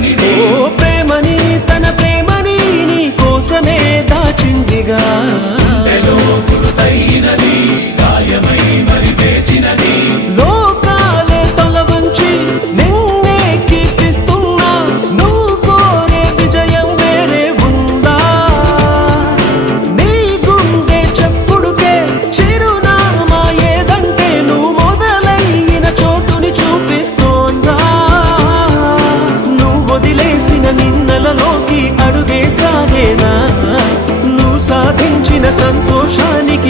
Sangue అడుగేసాగేనా నువ్వు సాధించిన సంతోషానికి